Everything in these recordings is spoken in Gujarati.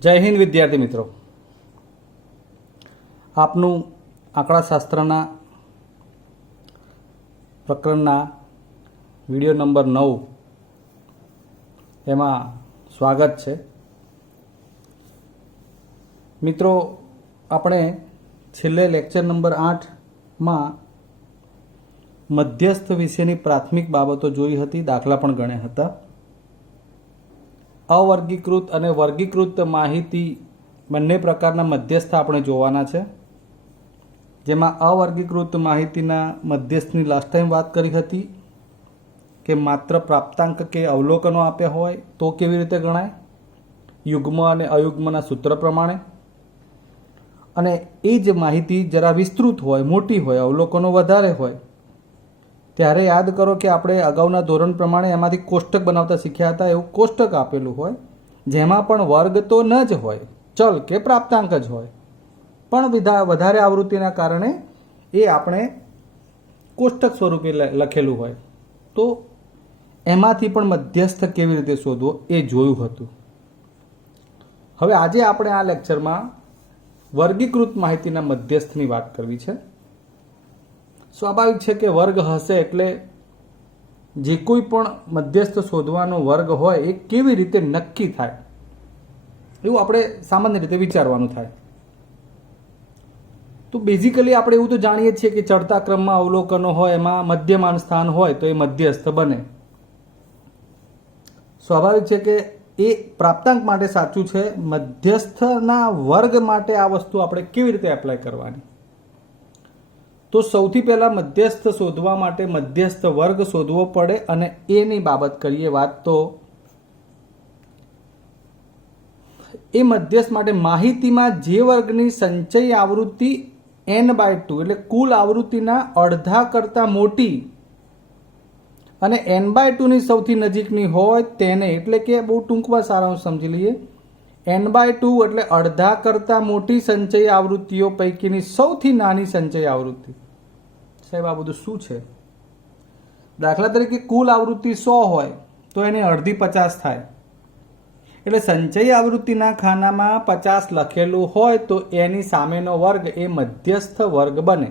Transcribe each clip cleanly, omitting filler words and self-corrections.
जय हिंद विद्यार्थी मित्रों, आपनु आंकड़ाशास्त्रना प्रकरणना विडियो नंबर 9 एमां स्वागत है। मित्रों, આપણે છેલ્લે લેક્ચર નંબર 8 માં મધ્યસ્થ વિશેની પ્રાથમિક બાબતો જોઈ હતી, દાખલા પણ ગણ્યા હતા। અવર્ગીકૃત અને વર્ગીકૃત માહિતી બંને પ્રકારના મધ્યસ્થ આપણે જોવાના છે, જેમાં અવર્ગીકૃત માહિતીના મધ્યસ્થની લાસ્ટ ટાઈમ વાત કરી હતી કે માત્ર પ્રાપ્તાંક કે અવલોકનો આપ્યા હોય તો કેવી રીતે ગણાય, યુગ્મ અને અયુગ્મના સૂત્ર પ્રમાણે। અને એ જ માહિતી જરા વિસ્તૃત હોય, મોટી હોય, અવલોકનો વધારે હોય ત્યારે યાદ કરો કે આપણે અગાઉના ધોરણ પ્રમાણે એમાંથી કોષ્ટક બનાવતા શીખ્યા હતા। એવું કોષ્ટક આપેલું હોય જેમાં પણ વર્ગ તો ન જ હોય, ચલ કે પ્રાપ્તાંક જ હોય, પણ વધારે આવૃત્તિના કારણે એ આપણે કોષ્ટક સ્વરૂપે લખેલું હોય, તો એમાંથી પણ મધ્યસ્થ કેવી રીતે શોધવો એ જોયું હતું। હવે આજે આપણે આ લેક્ચરમાં વર્ગીકૃત માહિતીના મધ્યસ્થની વાત કરવી છે। સ્વાભાવિક છે કે વર્ગ હશે એટલે જે કોઈ પણ મધ્યસ્થ શોધવાનો વર્ગ હોય એ કેવી રીતે નક્કી થાય એવું આપણે સામાન્ય રીતે વિચારવાનું થાય। તો બેઝિકલી આપણે એવું તો જાણીએ છીએ કે ચડતા ક્રમમાં અવલોકનો હોય એમાં મધ્યમાન સ્થાન હોય તો એ મધ્યસ્થ બને। સ્વાભાવિક છે કે એ પ્રાપ્તાંક માટે સાચું છે, મધ્યસ્થના વર્ગ માટે આ વસ્તુ આપણે કેવી રીતે એપ્લાય કરવાની? તો સૌથી પહેલા મધ્યસ્થ શોધવા માટે મધ્યસ્થ વર્ગ શોધવો પડે અને એની બાબત કરીએ વાત, તો એ મધ્યસ્થ માટે માહિતીમાં જે વર્ગની સંચય આવૃત્તિ n/2 એટલે કુલ આવૃત્તિના અડધા કરતાં મોટી અને n/2 ની સૌથી નજીકની હોય તેને, એટલે કે બહુ ટૂંકમાં સારાંશ સમજી લઈએ, n/2 એટલે અડધા કરતાં મોટી સંચય આવૃત્તિઓ પૈકીની સૌથી નાની સંચય આવૃત્તિ। સાહેબ, આ બધું શું છે? દાખલા તરીકે કુલ આવૃત્તિ 100 હોય તો એને અડધી 50 થાય, એટલે સંચય આવૃત્તિના ખાનામાં 50 લખેલું હોય તો એની સામેનો વર્ગ એ મધ્યસ્થ વર્ગ બને।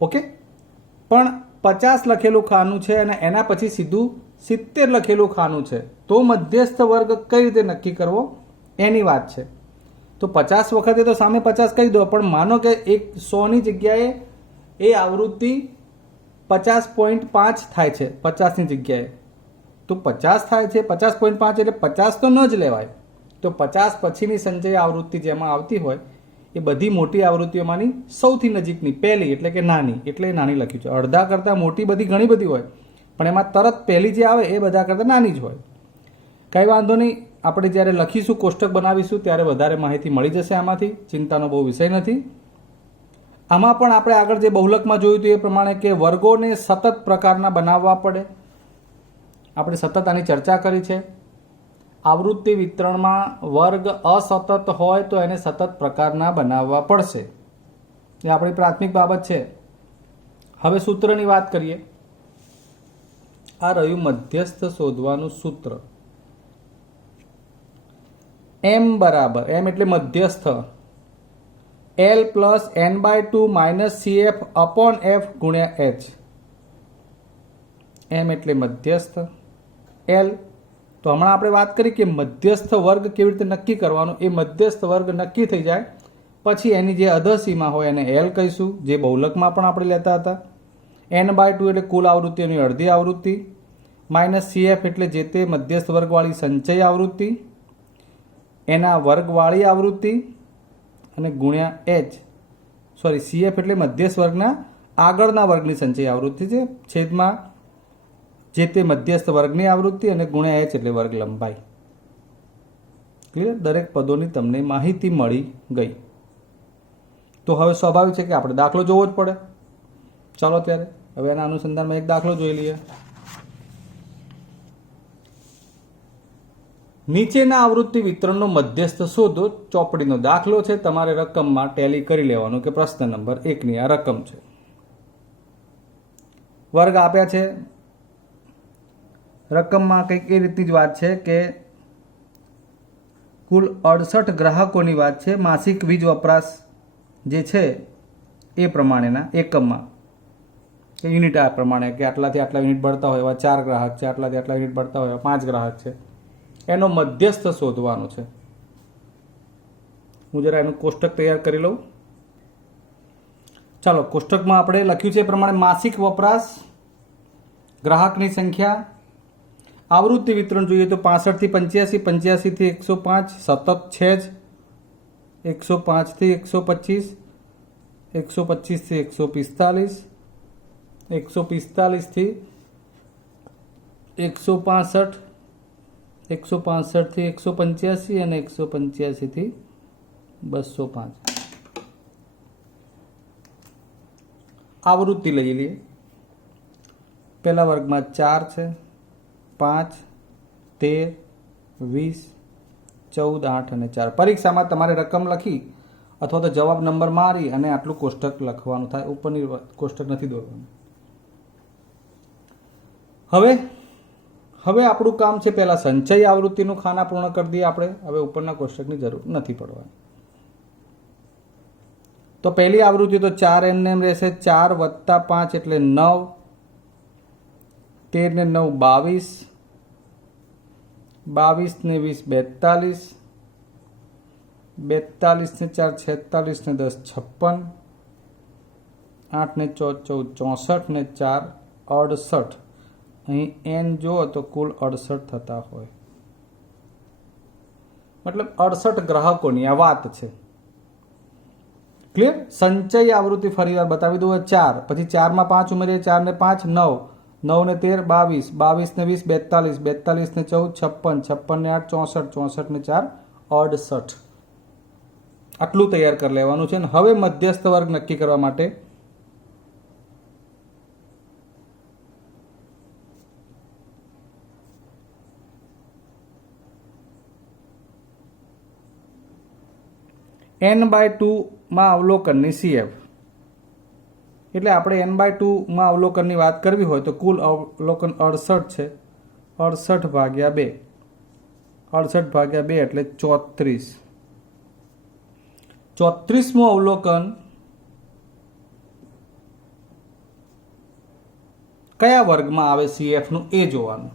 ઓકે, પણ 50 લખેલું ખાનું છે અને એના પછી સીધું 70 લખેલું ખાનું છે, તો મધ્યસ્થ વર્ગ કઈ રીતે નક્કી કરવો એની વાત છે। તો 50 વખતે તો સામે 50 કહી દો, પણ માનો કે એક 100ની જગ્યાએ એ આવૃત્તિ 50.5 થાય છે, 50ની જગ્યાએ તો 50 થાય છે, 50.5 એટલે 50 તો ન જ લેવાય। તો 50 પછીની સંચય આવૃત્તિ જેમાં આવતી હોય એ બધી મોટી આવૃત્તિઓમાંની સૌથી નજીકની પહેલી એટલે કે નાની, એટલે નાની લખ્યું છે। અડધા કરતાં મોટી બધી ઘણી બધી હોય, પણ એમાં તરત પહેલી જે આવે એ બધા કરતાં નાની જ હોય। કંઈ વાંધો નહીં, આપણે જ્યારે લખીશું, કોષ્ટક બનાવીશું ત્યારે વધારે માહિતી મળી જશે આમાંથી, ચિંતાનો બહુ વિષય નથી। આમાં પણ આપણે આગળ જે બહુલકમાં જોયું હતું એ પ્રમાણે કે વર્ગોને સતત પ્રકારના બનાવવા પડે, આપણે સતત આની ચર્ચા કરી છે। આવૃત્તિ વિતરણમાં વર્ગ અસતત હોય તો એને સતત પ્રકારના બનાવવા પડશે, એ આપણી પ્રાથમિક બાબત છે। હવે સૂત્રની વાત કરીએ। આ રહ્યું મધ્યસ્થ શોધવાનું સૂત્ર। m બરાબર, m એટલે મધ્યસ્થ, l plus n/2 cf upon f ગુણ્યા h। m એટલે મધ્યસ્થ, l તો હમણાં આપણે વાત કરી કે મધ્યસ્થ વર્ગ કેવી રીતે નક્કી કરવાનો। એ મધ્યસ્થ વર્ગ નક્કી થઈ જાય પછી એની જે અધસીમા હોય એને l કહીશું, જે બહુલકમાં પણ આપણે લેતા હતા। n/2 એટલે કુલ આવૃત્તિઓની અડધી આવૃત્તિ, -cf એટલે જે તે મધ્યસ્થ વર્ગવાળી સંચય આવૃત્તિ, એના વર્ગવાળી આવૃત્તિ, અને ગુણ્યા h, સોરી cf એટલે મધ્યસ્થ વર્ગના આગળના વર્ગની સંચય આવૃત્તિ છે, છેદમાં જે તે મધ્યસ્થ વર્ગની આવૃત્તિ, અને ગુણ્યા h એટલે વર્ગ લંબાઈ। ક્લિયર? દરેક પદોની તમને માહિતી મળી ગઈ। તો હવે સ્વાભાવિક છે કે આપણે દાખલો જોવો જ પડે। ચાલો ત્યારે હવે એના અનુસંધાનમાં એક દાખલો જોઈ લઈએ। નીચેના આવૃત્તિ વિતરણનો મધ્યસ્થ શોધો ચોપડીનો દાખલો છે, તમારે રકમમાં ટેલી કરી લેવાનું કે પ્રશ્ન નંબર 1ની આ રકમ છે। વર્ગ આપ્યા છે, રકમમાં કંઈક એ રીતની જ વાત છે કે કુલ 68 ગ્રાહકોની વાત છે. માસિક વીજ વપરાશ જે છે એ પ્રમાણેના એકમમાં યુનિટ આ પ્રમાણે કે આટલાથી આટલા યુનિટ બળતા હોય એવા 4 ગ્રાહક છે, આટલાથી આટલા યુનિટ બળતા હોય એવા 5 ગ્રાહક છે. એનો મધ્યસ્થ શોધવાનો છે. હું જરા એનું કોષ્ટક તૈયાર કરી લઉં. ચાલો, કોષ્ટકમાં આપણે લખ્યું છે એ પ્રમાણે માસિક વપરાશ, ગ્રાહકની સંખ્યા, આવૃત્તિ વિતરણ જોઈએ તો 65 થી 85, 85 થી 105 સતત છે જ, 105 થી 125, 125 થી 145, 145 થી 165, 165 થી 185 અને 185 થી 205. આવૃત્તિ લઈ લઈએ. પહેલા વર્ગમાં 4 છે, 5, 13, 20, 14, 8 અને 4. પરીક્ષામાં તમારે રકમ લખી અથવા તો જવાબ નંબર મારી અને આટલું કોષ્ટક લખવાનું થાય. ઉપરની કોષ્ટક નથી દોરવાનું. હવે આપણું કામ છે પહેલા સંચય આવૃત્તિનું ખાના પૂર્ણ કરી દઈએ આપણે. હવે ઉપરના કોષ્ટકની જરૂર નથી પડવાની. તો પહેલી આવૃત્તિ તો 4 એમ રહેશે. 4 વત્તા 5 એટલે 9, 13 ને 9 22, 22 ને 20 42, 42 ને 4 46 ને 10 56, 8 ને 4 14 64 ને 4 68. અહીં એન જુઓ તો કુલ 68 થતા હોય, મતલબ 68 ગ્રાહકોની આ વાત છે. ક્લિયર? સંચય આવૃત્તિ ફરી વાર બતાવી દઉં. 4 પછી 4 માં 5 ઉમેરીએ, 4 ને 5 9, 9 ને 13 22, 22 ને 20 42, 42 ને 14 56, 56 ને 8 64, 64 ને 4 68. આટલું તૈયાર કરી લેવાનું છે. હવે મધ્યસ્થ વર્ગ નક્કી કરવા માટે n/2 માં અવલોકનની CF. એટલે આપણે n/2 માં અવલોકનની વાત કરવી હોય તો કુલ અવલોકન 68 છે. 68 ભાગ્યા 2, 68 ભાગ્યા 2 એટલે 34. 34મું અવલોકન કયા વર્ગમાં આવે CF નું એ જોવાનું.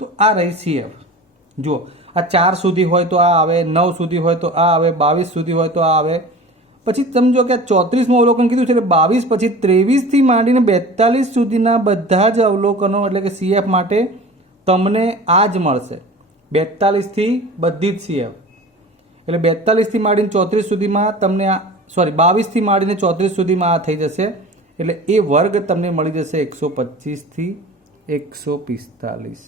તો આ રહી CF. જુઓ, આ 4 સુધી હોય તો આ આવે, 9 સુધી હોય તો આ આવે, 22 સુધી હોય તો આ આવે. પછી સમજો કે આ 34મું અવલોકન કીધું છે એટલે 22 પછી 23 થી માંડીને 42 સુધીના બધા જ અવલોકનો એટલે કે CF માટે તમને આ જ મળશે. 42 થી બધી જ CF એટલે 42 થી માંડીને 34 સુધીમાં તમને આ 22 થી માંડીને 34 સુધીમાં આ થઈ જશે. એટલે એ વર્ગ તમને મળી જશે 125 થી 145.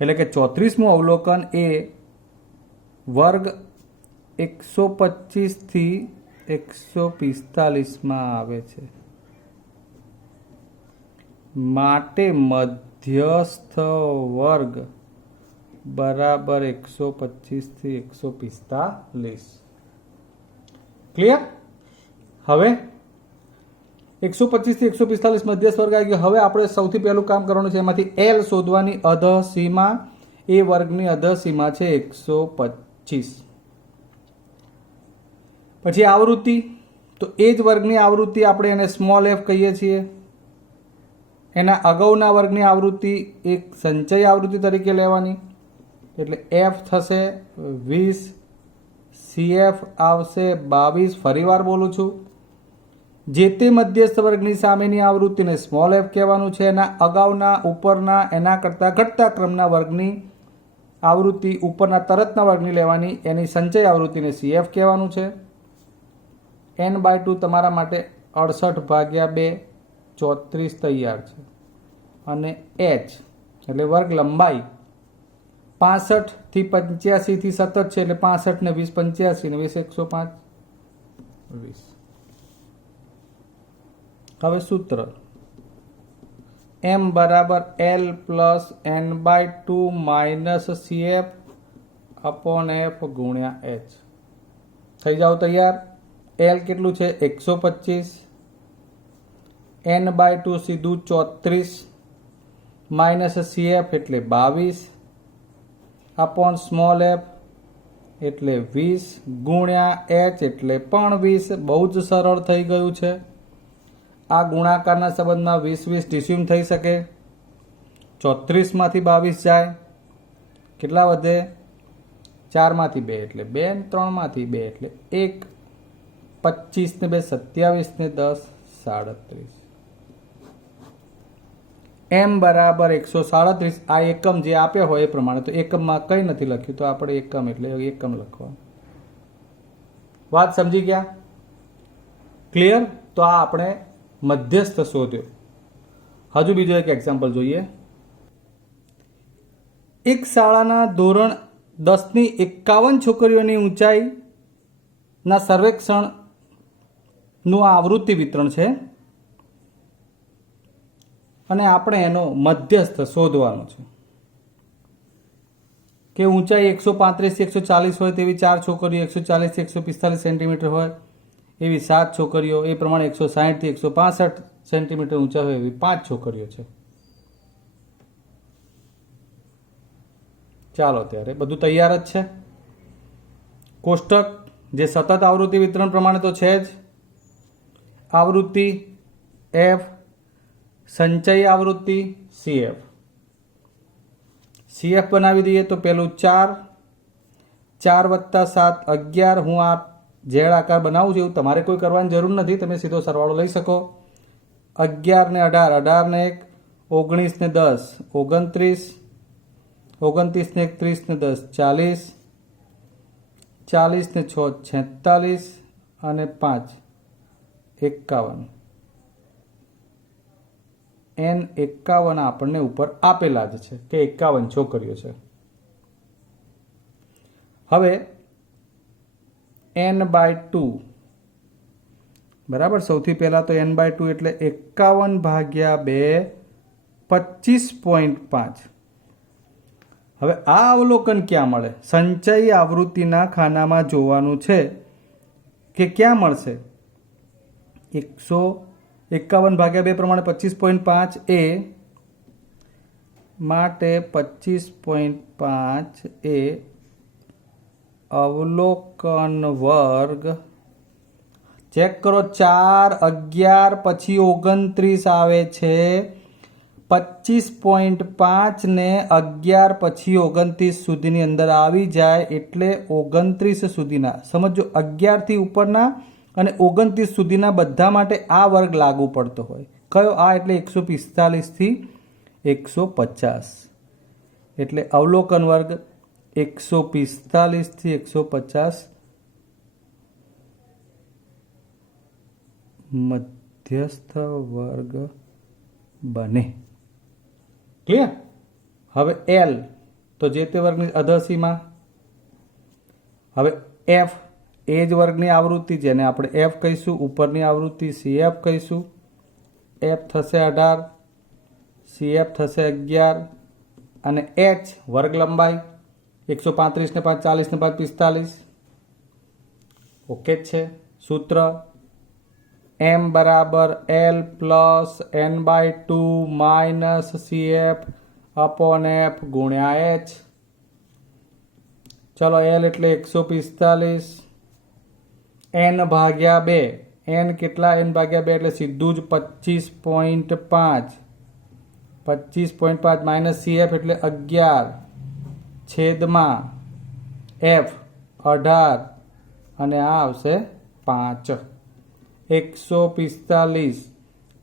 એટલે કે 34મું અવલોકન એ વર્ગ 125 થી 145માં આવે છે. માટે મધ્યસ્થ વર્ગ બરાબર 125 થી 145. ક્લિયર? હવે 125 થી 145 મધ્યસ્થ વર્ગ આવી ગયો. હવે આપણે સૌથી પહેલું કામ કરવાનું છે એમાંથી L શોધવાની. અધઃ સીમા, એ વર્ગની અધઃ સીમા છે 125. પછી આવૃત્તિ, તો એ જ વર્ગની આવૃત્તિ આપણે એને સ્મોલ f કહીએ છીએ. એના અગાઉના વર્ગની આવૃત્તિ એક સંચય આવૃત્તિ તરીકે લેવાની. એટલે f થશે 20, CF આવશે 22. ફરીવાર બોલું છું, જે તે મધ્યસ્થ વર્ગની સામેની આવૃત્તિને સ્મોલ f કહેવાનું છે. એના અગાઉના, ઉપરના, એના કરતાં ઘટતા ક્રમના વર્ગની આવૃત્તિ ઉપરના તરતના વર્ગની લેવાની. એની સંચય આવૃત્તિને CF કહેવાનું છે. n/2 તમારા માટે 68 ભાગ્યા 2 34 તૈયાર છે. અને h એટલે વર્ગ લંબાઈ 65 થી 85 થી સતત છે એટલે 65 ને 20 85 ને 20 105 20. હવે સૂત્ર m બરાબર L plus n/2 minus CF upon f ગુણ્યા h. થઈ જાવ તૈયાર. L કેટલું છે 125, n/2 સીધું 34, માઇનસ CF એટલે 22 अपॉन स्मॉल f એટલે 20 ગુણ્યા h એટલે પણ 20। બહુ જ સરળ થઈ ગયું છે। આ ગુણાકારના સંબંધમાં 20 20 ડિસ્યુમ થઈ શકે। 34 માંથી 22 જાય, કેટલા વધે? 4 માંથી 2 એટલે 2, 3 માંથી 2 એટલે 1, 25 ને 2 27 ને 10 37। m બરાબર 137। આ એકમ જે આપ્યો હોય એ પ્રમાણે, તો એકમમાં કંઈ નથી લખ્યું, તો આપણે એકમ એટલે એકમ લખવાનું। વાત સમજી ગયા? ક્લિયર? તો આ આપણે મધ્યસ્થ શોધ્યો। હજુ બીજો એક એક્ઝામ્પલ જોઈએ। એક શાળાના ધોરણ 10ની 51 છોકરીઓની ઊંચાઈના સર્વેક્ષણનું આવૃત્તિ વિતરણ છે અને આપણે એનો મધ્યસ્થ શોધવાનો છે કે ઊંચાઈ 135 140 હોય તેવી 4 છોકરીઓ, 140 145 સેન્ટીમીટર હોય એવી 7 છોકરીઓ, એ પ્રમાણે 160 થી 165 સેન્ટીમીટર ઊંચા હોય એવી 5 છોકરીઓ છે। ચાલો ત્યારે બધું તૈયાર જ છે। કોષ્ટક જે સતત આવૃત્તિ વિતરણ પ્રમાણે તો છે જ, આવૃત્તિ F, સંચય આવૃત્તિ CF। CF બનાવી દઈએ તો પેલું 4 વત્તા 7 11। હું આ ઝેડ આકાર બનાવું છું, એવું તમારે કોઈ કરવાની જરૂર નથી, તમે સીધો સરવાળો લઈ શકો। 11 ને 18, 18 ને 1 19 ને 10 29, 29 ને 1 30 ને 10 40, 40 ને 6 46 અને 5 51। n 51 આપણને ઉપર આપેલા જ છે કે 51 છોકરીઓ છે। હવે n/2 બરાબર, સૌથી પહેલા તો n/2 એટલે 51 ભાગ્યા 2 25.5। હવે આ અવલોકન ક્યાં મળે? સંચય આવૃત્તિના ખાનામાં જોવાનું છે કે ક્યાં મળશે। 151 ભાગ્યા 2 પ્રમાણે 25.5 એ માટે 25.5 એ અવલોકન વર્ગ। ચેક કરો, 4 11 પછી 29 આવે છે। 25.5 ને 11 પછી 29 સુધીની અંદર આવી જાય એટલે 29 સુધીના, સમજો 11 થી ઉપરના અને 29 સુધીના બધા માટે આ વર્ગ લાગુ પડતો હોય। કયો? આ એટલે 145 થી 150, એટલે અવલોકન વર્ગ 145 થી 150 મધ્યસ્થ વર્ગ બને। ક્લિયર? હવે L તો જે તે વર્ગની અધસીમા। હવે F એ જ વર્ગની આવૃત્તિ, જેને આપણે F કહીશું, ઉપરની આવૃત્તિ CF કહીશું। F થશે 18, CF થશે 11 અને H વર્ગ લંબાઈ 135 ને 5 40 ને 5 45। ઓકે જ છે। સૂત્ર m બરાબર L plus n/2 minus CF upon F ગુણ્યા H। ચલો, L એટલે 145, n ભાગ્યા 2, n કેટલા? n ભાગ્યા 2 એટલે સીધું જ 25.5, 25.5 માઇનસ CF એટલે 11 છેદમાં F 18 અને આ આવશે 5। 145,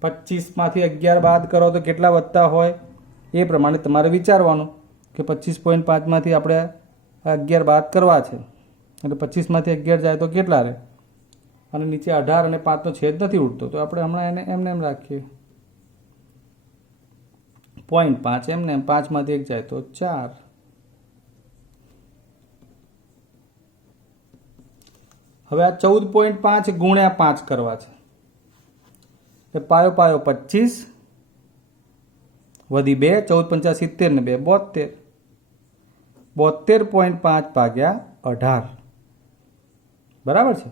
25 માંથી 11 બાદ કરો તો કેટલા વધતા હોય એ પ્રમાણે તમારે વિચારવાનું કે 25.5 માંથી આપણે 11 બાદ કરવા છે, એટલે 25 માંથી 11 જાય તો કેટલા રહે, અને નીચે 18 અને 5 નો છેદ નથી ઉડતો, તો આપણે હમણાં એને એમને એમ રાખીએ 0.5 એમને 5 માંથી 1 જાય તો 4। હવે આ 14.5 ગુણ્યા 5 કરવા છે, એટલે પાયો પાયો 25 વધી 2, 14 5 70 ને 2 72, 72.5 ભાગ્યા 18 બરાબર છે।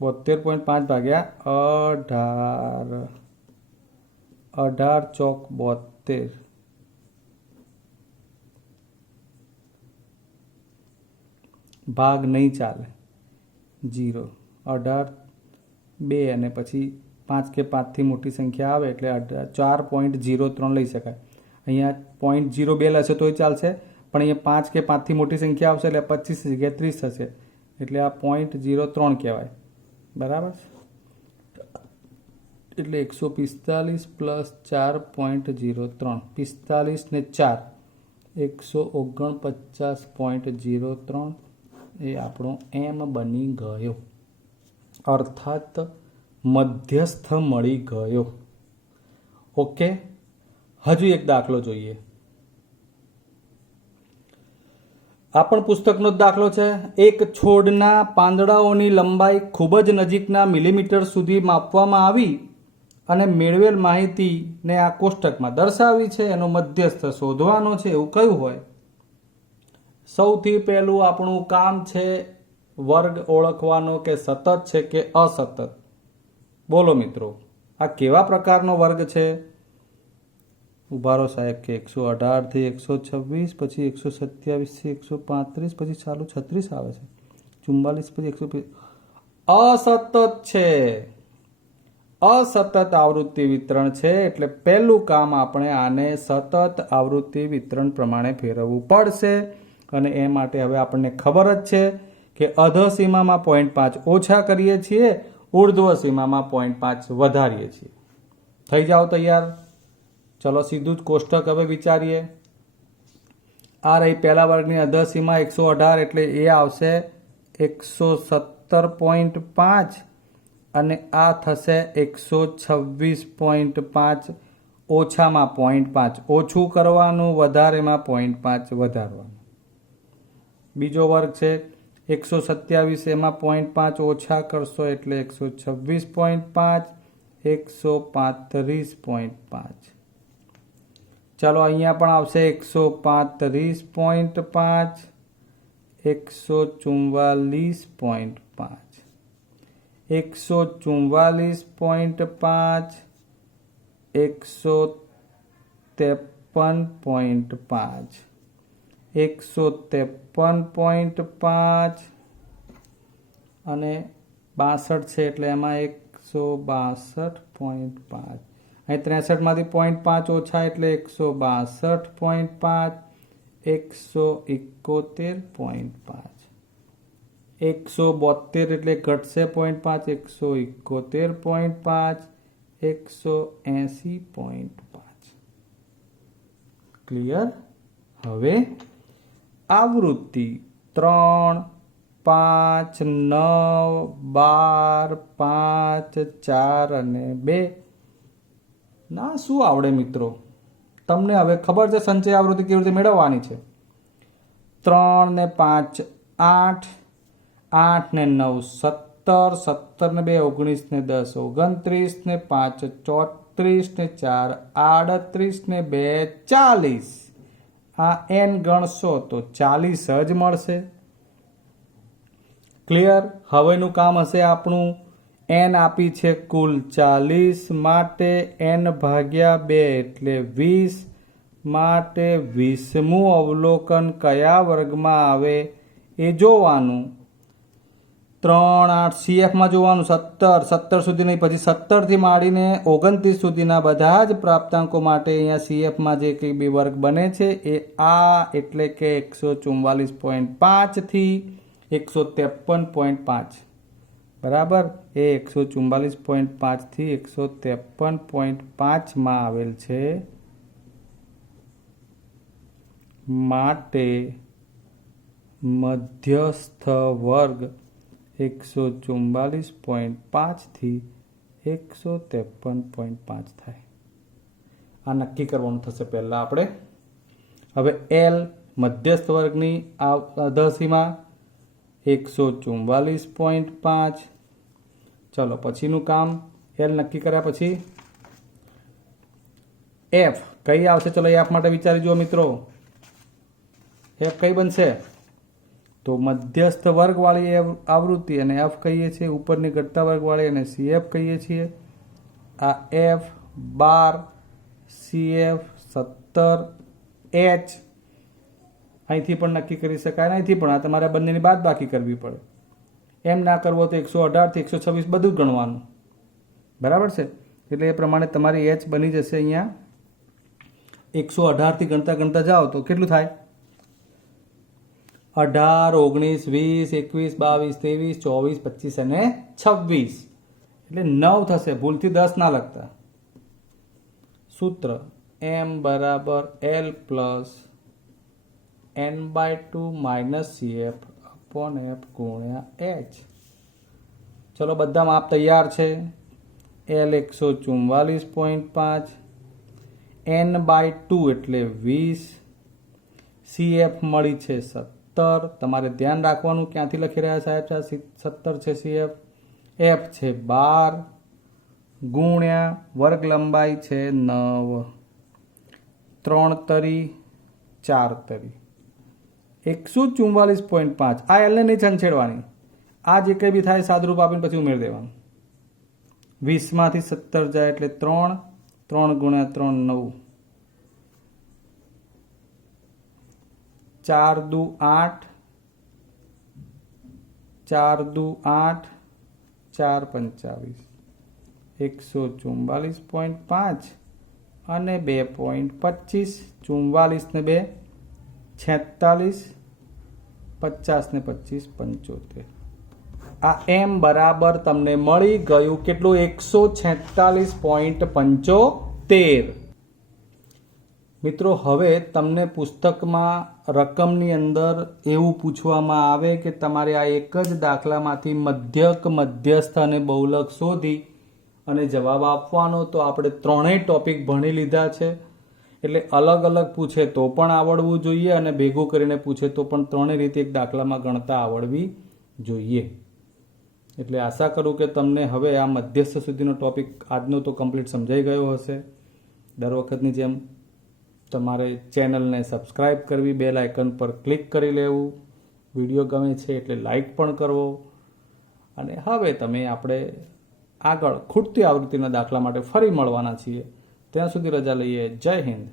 72.5 ભાગ્યા 18, 18 ચોક 72, ભાગ નહીં ચાલે, 0, 18, 2 અને પછી 5 કે 5થી મોટી સંખ્યા આવે એટલે 4.03 લઈ શકાય. અહીંયા 0.02 હશે તોય ચાલશે, પણ અહીંયા 5 કે 5થી મોટી સંખ્યા આવશે એટલે 25 જગ્યાએ 30 થશે એટલે આ 0.03 કહેવાય. બરાબર, એટલે 145 પ્લસ 4.03, 45 ને 4, 149.03 એ આપણો એમ બની ગયો, અર્થાત મધ્યસ્થ મળી ગયો. ઓકે, હજુ એક દાખલો જોઈએ. આ પણ પુસ્તકનો જ દાખલો છે. એક છોડના પાંદડાઓની લંબાઈ ખૂબ જ નજીકના મિલીમીટર સુધી માપવામાં આવી અને મેળવેલ માહિતીને આ કોષ્ટકમાં દર્શાવી છે. એનો મધ્યસ્થ શોધવાનો છે એવું કયું હોય? સૌથી પહેલું આપણું કામ છે વર્ગ ઓળખવાનો કે સતત છે કે અસતત. બોલો મિત્રો, આ કેવા પ્રકારનો વર્ગ છે? ઉભારો સાહેબ કે 118 થી 126, પછી 127 થી 135, પછી ચાલુ 36 આવે છે, 44 પછી 150. અસતત છે, અસતત આવૃત્તિ વિતરણ છે. એટલે પહેલું કામ આપણે આને સતત આવૃત્તિ વિતરણ પ્રમાણે ફેરવવું પડશે. અને એ માટે હવે આપણને ખબર જ છે કે અધઃ સીમામાં 0.5 ઓછા કરીએ છીએ, ઉર્ધ્વ સીમામાં 0.5 વધારીએ છીએ. થઈ જાઓ તૈયાર? ચલો સીધું જ કોષ્ટક હવે વિચારીએ. આ રહી પહેલા વર્ગની અધઃ સીમા 118 એટલે એ આવશે 117.5 અને આ થશે 126.5. ઓછામાં 0.5 ઓછું કરવાનું, વધારેમાં 0.5 વધારવાનું. બીજો વર્ગ છે 127, એમાં 0.5 ઓછા કરશો એટલે 126.5, 135.5. ચાલો અહીંયા પણ આવશે 135.5, 144.5, 144.5, 153.5, 153.5 અને 62 છે એટલે એમાં 162.5. અહીં 63માંથી 0.5 ઓછા એટલે 162.5, 171.5, 172 એટલે ઘટશે 0.5, 171.5, 180.5. ક્લિયર? હવે આવૃત્તિ 3, 5, 9, 12, 5, 4 અને 2 ના શું આવડે મિત્રો? તમને હવે ખબર છે સંચય આવૃત્તિ કેવી રીતે મેળવવાની છે. 3 ને 5 8, 8 ને 9 17, 17 ને 2 19 ને 10 29 ને 5 34 ને 4 38 ને 2 40. આ n ગણશો તો 40 જ મળશે. ક્લિયર? હવેનું કામ હશે આપણું n આપી છે કુલ 40 માટે n ભાગ્યા 2 એટલે 20 માટે 20મું અવલોકન કયા વર્ગમાં આવે એ જોવાનું. 3, 8 CFમાં જોવાનું. 17 સુધી નહીં, પછી 17 થી માંડીને 29 સુધીના બધા જ પ્રાપ્તાંકો માટે અહીંયા CFમાં જે કંઈ બી વર્ગ બને છે એ આ એટલે કે 144.5 થી 153.5. બરાબર, એ 144.5 થી 153.5 માં આવેલ છે. માટે મધ્યસ્થ વર્ગ 144.5 થી 153.5 થાય. આ નક્કી કરવાનું થશે પહેલાં આપણે. હવે L મધ્યસ્થ વર્ગની અધઃ સીમા 144.5. ચલો પછીનું કામ L નક્કી કર્યા પછી F કઈ આવશે? ચલો F માટે વિચારી જુઓ મિત્રો. F કઈ બનશે? તો મધ્યસ્થ વર્ગવાળી આવૃત્તિ અને F કહીએ છીએ, ઉપરની ઘટતા વર્ગવાળી અને CF કહીએ છીએ. આ F 12, CF 17, H અહીંથી પણ નક્કી કરી શકાય ને અહીંથી પણ. આ તમારે બંનેની બાદ બાકી કરવી પડે. એમ ના કરવો તો 118 થી 126 બધું જ ગણવાનું. બરાબર છે? એટલે એ પ્રમાણે તમારી એચ બની જશે અહીંયા 118 થી ગણતા ગણતા જાઓ તો કેટલું થાય? 18, 19, 20, 21, 22, 23, 24, 25 અને 26. એટલે 9 થશે. ભૂલથી 10 ના લખતા. સૂત્ર m બરાબર l plus n/2 minus cf upon f ગુણ્યા h. ચલો બધા માપ તૈયાર છે. l 144.5, n/2 એટલે 20, cf મળી છે 17. તમારે ધ્યાન રાખવાનું ક્યાંથી લખી રહ્યા સાહેબ? 17 છે cf. f છે 12 ગુણ્યા વર્ગ લંબાઈ છે 9, 3 તરી 4 તરી 144.5. આ એલને નહીં છંછેડવાની. આ જે કંઈ બી થાય સાદરૂપ આપીને પછી ઉમેરી દેવાનું. 20 માંથી 17 જાય એટલે 3, 3 ગુણ્યા 3 9, 4 દુ 8, 4 દુ 8, 4 25, 144.5 અને 2.25. 44 ને 2 46, 50 ને 25 75. આ એમ બરાબર તમને મળી ગયું કેટલું? 146.75. મિત્રો હવે તમને પુસ્તકમાં રકમની અંદર એવું પૂછવામાં આવે કે તમારે આ એક જ દાખલામાંથી મધ્યક, મધ્યસ્થ અને બહુલક શોધી અને જવાબ આપવાનો. તો આપણે ત્રણેય ટોપિક ભણી લીધા છે. એટલે અલગ અલગ પૂછે તો પણ આવડવું જોઈએ અને ભેગું કરીને પૂછે તો પણ ત્રણેય રીતે એક દાખલામાં ગણતા આવડવી જોઈએ. એટલે આશા કરું કે તમને હવે આ મધ્યસ્થ સુધીનો ટોપિક આજનો તો કમ્પ્લીટ સમજાઈ ગયો હશે. દર વખતની જેમ તમારે ચેનલને સબસ્ક્રાઈબ કરવી, બેલ આઇકન પર ક્લિક કરી લેવું. વિડીયો ગમે છે એટલે લાઈક પણ કરવો. અને હવે તમે આપણે આગળ ખૂટતી આવૃત્તિના દાખલા માટે ફરી મળવાના છીએ. ત્યાં સુધી રજા લઈએ. જય હિન્દ.